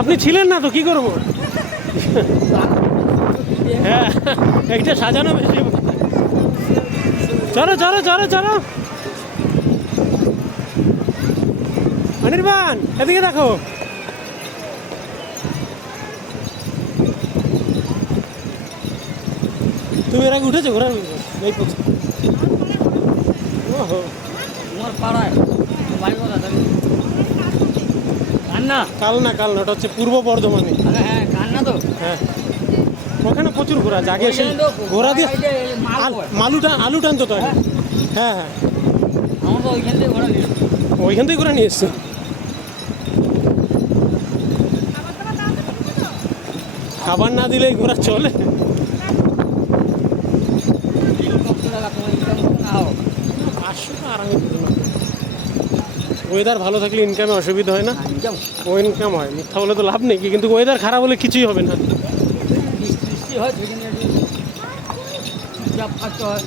আপনি ছিলেন না তো কি করবো? হ্যাঁ, এইটা সাজানো বেশি। চলো চলো চলো চলো অনির্বাণ, এদিকে দেখো। তুমি এর আগে উঠেছো ঘোড়ার উপরে? এই পথে। ওহো, তোমার পাড়ায় বাড়ি কোথা তুমি? কান্না? কাল না ওটা হচ্ছে পূর্ব বর্ধমানে। আরে হ্যাঁ কান্না তো। হ্যাঁ, ওখানে প্রচুর ঘোড়া আছে। আগে এসে ঘোড়া দিয়ে আলু টানতো তো আগে। হ্যাঁ হ্যাঁ, আমার তো ওইখান থেকে ঘোরা নিয়ে ওইখান থেকে ঘোড়া নিয়ে এসছে। খাবার না দিলে এই ঘোড়া চলে? ওয়েদার ভালো থাকলে ইনকামে অসুবিধা হয় না। ও ইনকাম হয়, মিথ্যা বলে তো লাভ নেই কি, কিন্তু ওয়েদার খারাপ হলে কিছুই হবে না। বৃষ্টি হয় সেখানে একটু চাপ থাকতে হয়।